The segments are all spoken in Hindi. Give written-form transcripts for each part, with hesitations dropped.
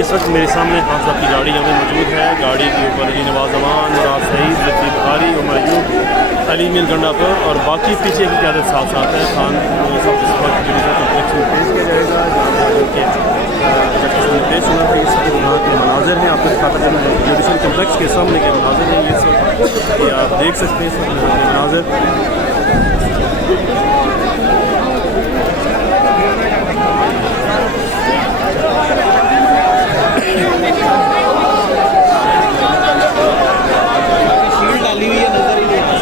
इस वक्त मेरे सामने हाफिज़ की गाड़ी हमें मौजूद है। गाड़ी के ऊपर जी नवाज जमान, मुराद सईद, लतीफ़ बुखारी, उमर अयूब, अली मीर गंडापुर और बाकी पीछे की क़यादत साथ साथ है। खान सब जुडिशल कॉम्प्लेक्स में पेश किया जाएगा जहाँ पेश होना था। इस वक्त यहाँ के मनाजिर हैं आपको दिखाता है। जुडिशल कॉम्प्लेक्स के सामने के मनाजिर हैं इस वक्त, ये आप देख सकते हैं इस वक्त मनाजिर। शील्ड डाली हुई है, नजर ही नहीं आ रहा।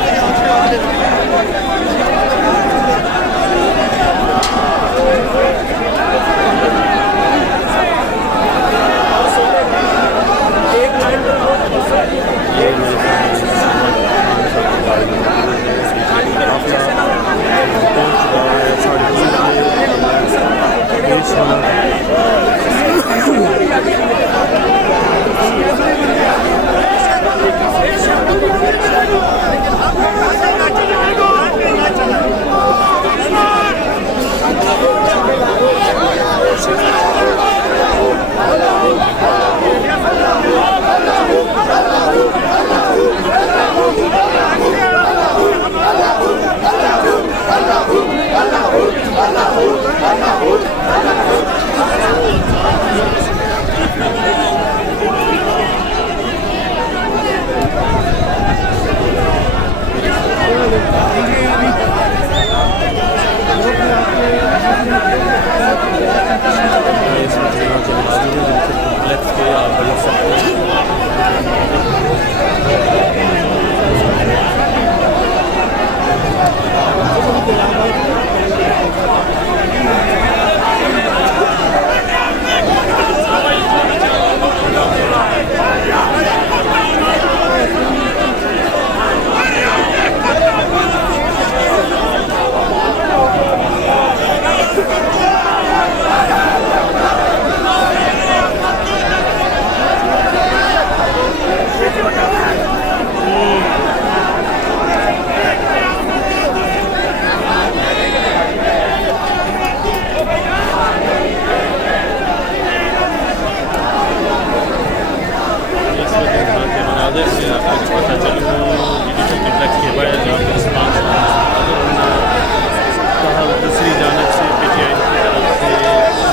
दूसरी जानब से PTI की तरफ से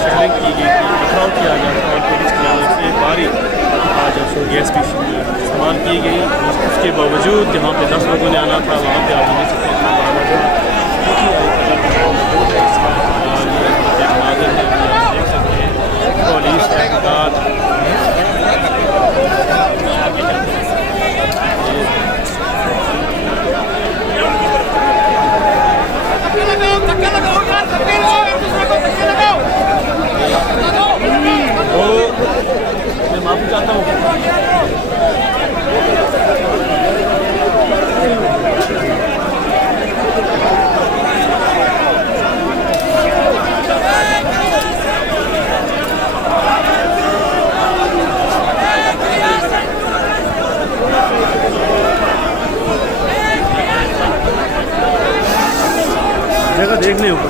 शेयरिंग की गई थी, पथराव किया गया था और पुलिस की जानब से भारी आज गैस की इस्तेमाल की गई। उसके बावजूद जहाँ पे 10 लोगों ने आना था वहाँ पे आज नहीं सकते देख सकते हैं पुलिस तहकीकात मैं माफ़ी चाहता हूँ। जगह देखने ऊपर